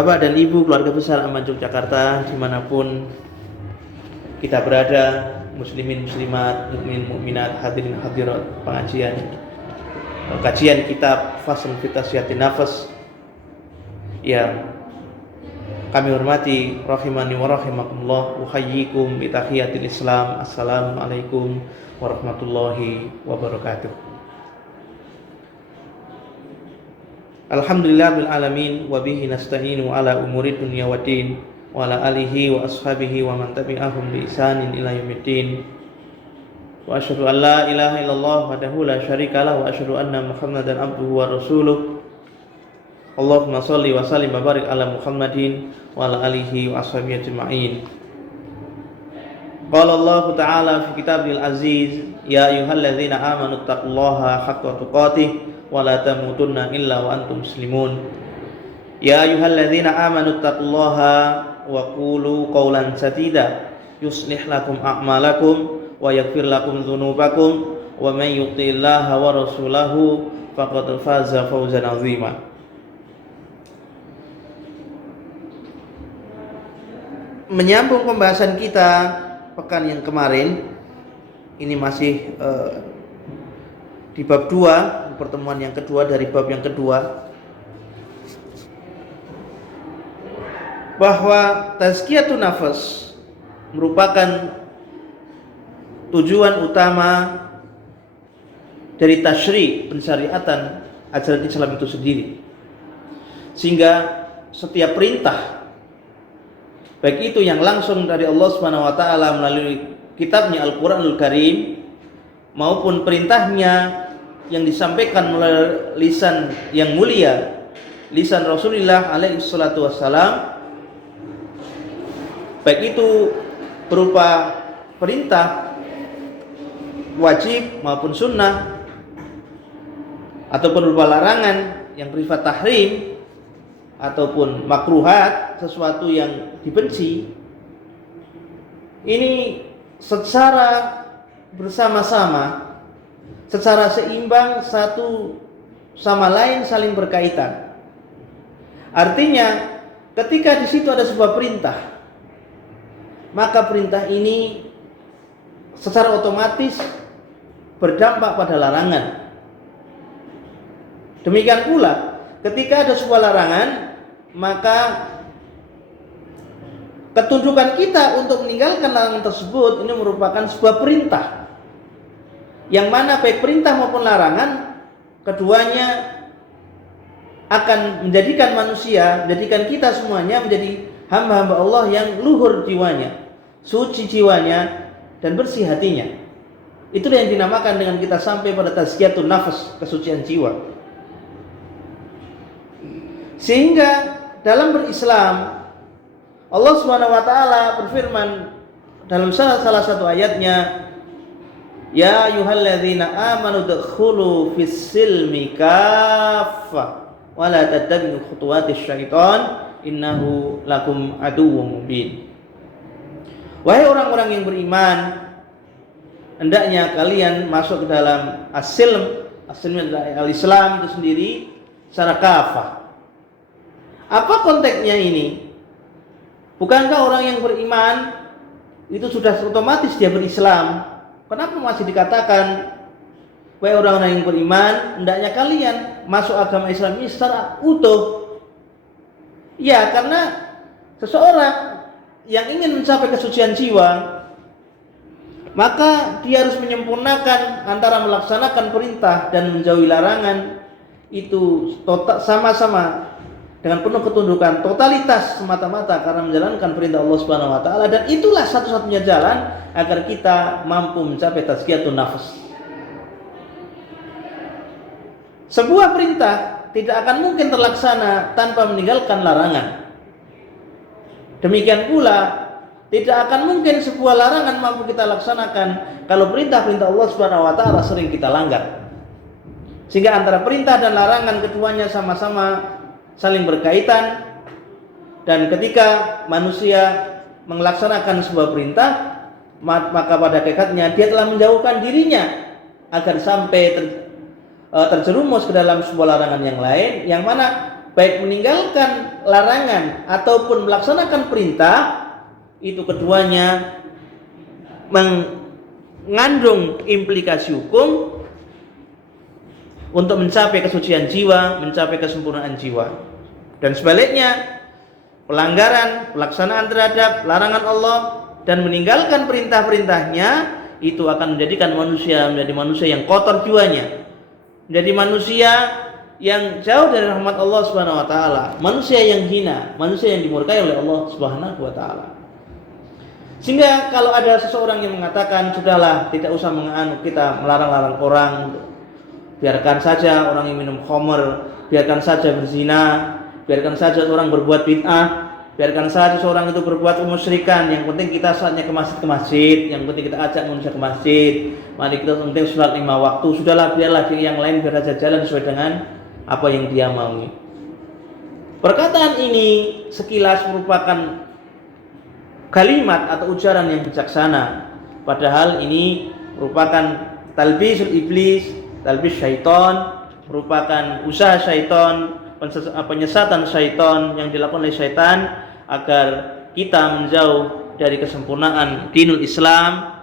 Bapak dan Ibu keluarga besar Aman Yogyakarta, dimanapun kita berada, muslimin muslimat, mukmin mukminat, hadirin hadirat pengajian kajian kitab Fasl fi Tasfiyatin Nafas yang kami hormati, rahimani wa rahimakumullah, uhayyikum bi tahiyatil Islam. Assalamualaikum warahmatullahi wabarakatuh. Alhamdulillah bil alamin wa bihi nasta'inu ala umuri dunya waddin wa ala alihi wa ashabihi wa man tabi'ahum bi ihsanin ila yaumiddin. Wa asyhadu an la ilaha illallah wahdahu la syarika lahu wa asyhadu anna Muhammadan abduhu wa rasuluh. Allahumma shalli wa sallim wa barik ala Muhammadin wa ala alihi wa ashabihi ajma'in. Qala Allah Ta'ala fi kitabil aziz, ya ayyuhalladzina amanu taqullaha haqqa tuqatih wa la tamutunna illa wa antum muslimun. Ya ayyuhalladzina amanu taqullaha wa qulu qawlan sadida yuslih lakum a'malakum wa yaghfir lakum dzunubakum wa may yuti'illaha wa rasulahu faqad faza fawzan 'azima. Menyambung pembahasan kita pekan yang kemarin, ini masih di bab 2, pertemuan yang kedua dari bab yang kedua, bahwa tazkiyatun nafas merupakan tujuan utama dari tasyri', pensyariatan ajaran Islam itu sendiri. Sehingga setiap perintah, baik itu yang langsung dari Allah Subhanahu wa taala melalui kitabnya Al-Qur'anul Karim, maupun perintahnya yang disampaikan melalui lisan yang mulia, lisan Rasulullah alaihi salatu wassalam, baik itu berupa perintah wajib maupun sunnah, ataupun berupa larangan yang bersifat tahrim ataupun makruhat, sesuatu yang dibenci, ini secara bersama-sama, secara seimbang, satu sama lain saling berkaitan. Artinya ketika di situ ada sebuah perintah, maka perintah ini secara otomatis berdampak pada larangan. Demikian pula ketika ada sebuah larangan, maka ketundukan kita untuk meninggalkan larangan tersebut ini merupakan sebuah perintah, yang mana baik perintah maupun larangan keduanya akan menjadikan manusia, menjadikan kita semuanya menjadi hamba-hamba Allah yang luhur jiwanya, suci jiwanya, dan bersih hatinya. Itulah yang dinamakan dengan kita sampai pada tazkiyatun nafas, kesucian jiwa. Sehingga dalam berislam, Allah Subhanahu wa taala berfirman dalam salah satu ayatnya, ya ayyuhalladzina amanu dkhulu fis-silmi kaffah wa la tattabi'u khutuwatis syaitan innahu lakum aduwwum mubin. Wahai orang-orang yang beriman, hendaknya kalian masuk ke dalam as-silm. As-silm adalah al-Islam itu sendiri secara kafah. Apa konteksnya ini? Bukankah orang yang beriman itu sudah otomatis dia berislam? Kenapa masih dikatakan, wahai orang-orang yang beriman, hendaknya kalian masuk agama Islam ini secara utuh? Ya, karena seseorang yang ingin mencapai kesucian jiwa, maka dia harus menyempurnakan antara melaksanakan perintah dan menjauhi larangan itu sama-sama dengan penuh ketundukan, totalitas semata-mata karena menjalankan perintah Allah Subhanahu wa taala, dan itulah satu-satunya jalan agar kita mampu mencapai tazkiyatun nafas. Sebuah perintah tidak akan mungkin terlaksana tanpa meninggalkan larangan. Demikian pula tidak akan mungkin sebuah larangan mampu kita laksanakan kalau perintah-perintah Allah Subhanahu wa taala sering kita langgar. Sehingga antara perintah dan larangan keduanya sama-sama saling berkaitan, dan ketika manusia melaksanakan sebuah perintah, maka pada hakikatnya dia telah menjauhkan dirinya agar sampai terjerumus ke dalam sebuah larangan yang lain, yang mana baik meninggalkan larangan ataupun melaksanakan perintah, itu keduanya mengandung implikasi hukum untuk mencapai kesucian jiwa, mencapai kesempurnaan jiwa. Dan sebaliknya, pelaksanaan terhadap larangan Allah dan meninggalkan perintah-perintahnya itu akan menjadikan manusia menjadi manusia yang kotor jiwanya, menjadi manusia yang jauh dari rahmat Allah Subhanahu wa taala, manusia yang hina, manusia yang dimurkai oleh Allah Subhanahu wa taala. Sehingga kalau ada seseorang yang mengatakan sudahlah, tidak usah kita melarang-larang orang, biarkan saja orang yang minum khamr, biarkan saja berzina, biarkan saja orang berbuat bid'ah, biarkan saja seorang itu berbuat kemusyrikan, yang penting kita saatnya ke masjid, yang penting kita ajak manusia ke masjid, mari kita penting sholat 5 waktu, sudahlah biarlah yang lain biar saja jalan sesuai dengan apa yang dia mau. Perkataan ini sekilas merupakan kalimat atau ujaran yang bijaksana, padahal ini merupakan talbisul iblis, talbis syaitan, merupakan usaha syaitan, penyesatan syaitan yang dilakukan oleh syaitan agar kita menjauh dari kesempurnaan dinul Islam,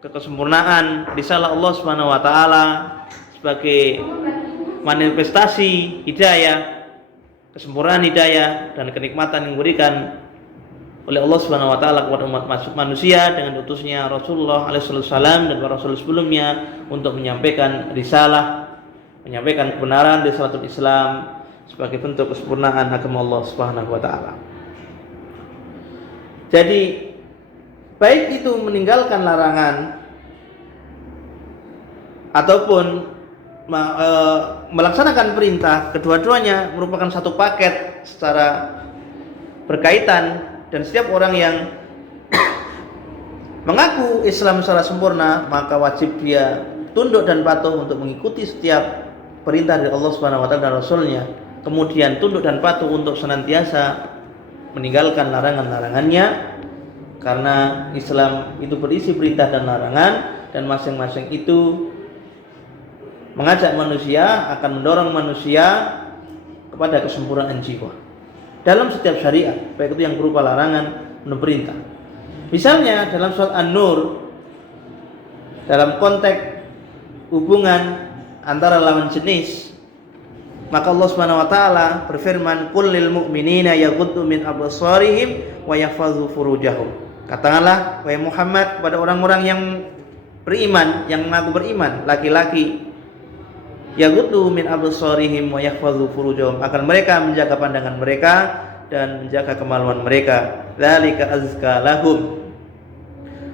ke kesempurnaan risalah Allah Subhanahu wa taala sebagai manifestasi hidayah, kesempurnaan hidayah dan kenikmatan yang diberikan oleh Allah Subhanahu wa taala kepada umat manusia dengan utusnya Rasulullah alaihi wasallam dan para rasul sebelumnya untuk menyampaikan risalah, menyampaikan kebenaran risalatul Islam sebagai bentuk kesempurnaan agama Allah Subhanahu wa taala. Jadi baik itu meninggalkan larangan ataupun melaksanakan perintah, kedua-duanya merupakan satu paket secara berkaitan, dan setiap orang yang mengaku Islam secara sempurna maka wajib dia tunduk dan patuh untuk mengikuti setiap perintah dari Allah Subhanahu wa taala dan Rasulnya, kemudian tunduk dan patuh untuk senantiasa meninggalkan larangan-larangannya, karena Islam itu berisi perintah dan larangan, dan masing-masing itu mengajak manusia, akan mendorong manusia kepada kesempurnaan jiwa dalam setiap syariat, baik itu yang berupa larangan dan perintah. Misalnya dalam surat An-Nur, dalam konteks hubungan antara lawan jenis, maka Allah Subhanahu wa taala berfirman, "Qul lil mu'minina yaghuddu min absarihim wa yahfazu furujahum." Katakanlah wahai Muhammad kepada orang-orang yang beriman, yang mengaku beriman, laki-laki, yaghuddu min absarihim wa yahfazu furujahum, akan mereka menjaga pandangan mereka dan menjaga kemaluan mereka. Dzalika azka lahum.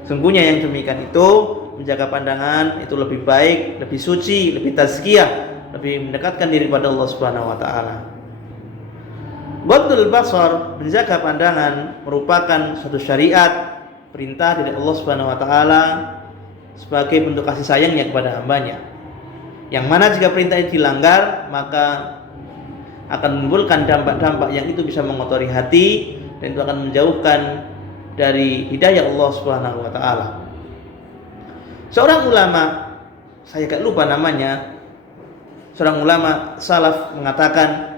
Sungguhnya yang demikian itu, menjaga pandangan itu lebih baik, lebih suci, lebih tazkiyah, lebih mendekatkan diri pada Allah Subhanahu wa taala. Ghaddul basar, menjaga pandangan, merupakan suatu syariat, perintah dari Allah Subhanahu wa taala sebagai bentuk kasih sayangnya kepada hambanya. Yang mana jika perintah ini dilanggar, maka akan menimbulkan dampak-dampak yang itu bisa mengotori hati, dan itu akan menjauhkan dari hidayah Allah Subhanahu wa taala. Seorang ulama, saya agak lupa namanya, seorang ulama salaf mengatakan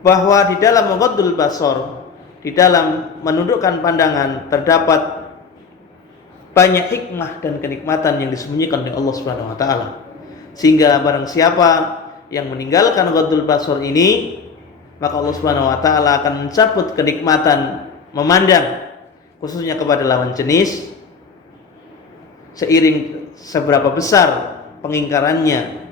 bahwa di dalam ghaddul basar, di dalam menundukkan pandangan, terdapat banyak hikmah dan kenikmatan yang disembunyikan oleh Allah Subhanahu wa taala. Sehingga barang siapa yang meninggalkan ghaddul basar ini, maka Allah Subhanahu wa taala akan mencabut kenikmatan memandang, khususnya kepada lawan jenis, seiring seberapa besar pengingkarannya,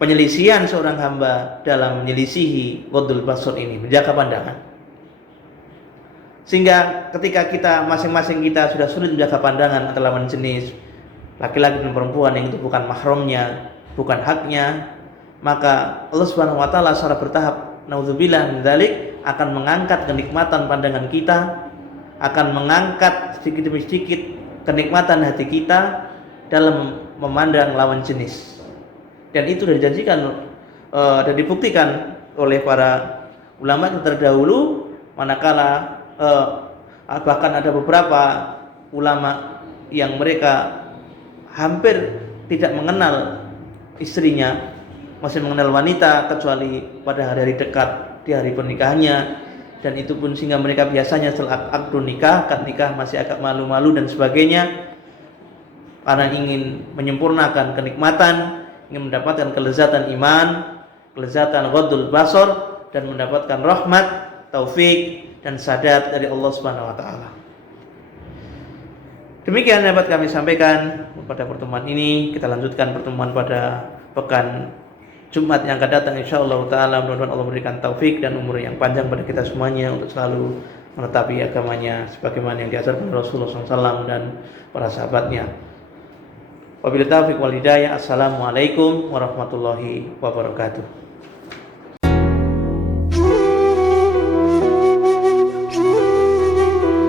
penyelisihan seorang hamba dalam menyelisihi ghaddul basar ini, menjaga pandangan. Sehingga ketika kita masing-masing kita sudah sulit menjaga pandangan antara lawan jenis, laki-laki dan perempuan yang itu bukan mahramnya, bukan haknya, maka Allah Subhanahu wa taala secara bertahap, naudzubillah min dzalik, akan mengangkat kenikmatan pandangan kita, akan mengangkat sedikit demi sedikit kenikmatan hati kita dalam memandang lawan jenis. Dan itu sudah dijanjikan dan dibuktikan oleh para ulama yang terdahulu, manakala bahkan ada beberapa ulama yang mereka hampir tidak mengenal istrinya, masih mengenal wanita kecuali pada hari-hari dekat di hari pernikahannya, dan itu pun sehingga mereka biasanya setelah akad nikah, masih agak malu-malu dan sebagainya, karena ingin menyempurnakan kenikmatan, ingin mendapatkan kelezatan iman, kelezatan ghadul basar, dan mendapatkan rahmat, taufik dan sadat dari Allah Subhanahu wa taala. Demikian dapat kami sampaikan pada pertemuan ini. Kita lanjutkan pertemuan pada pekan Jumat yang akan datang insyaallah taala. Mudah-mudahan Allah memberikan taufik dan umur yang panjang pada kita semuanya untuk selalu menetapi agamanya sebagaimana yang diajarkan Rasulullah SAW dan para sahabatnya. Wabillahi taufiq wal hidayah. Assalamualaikum warahmatullahi wabarakatuh.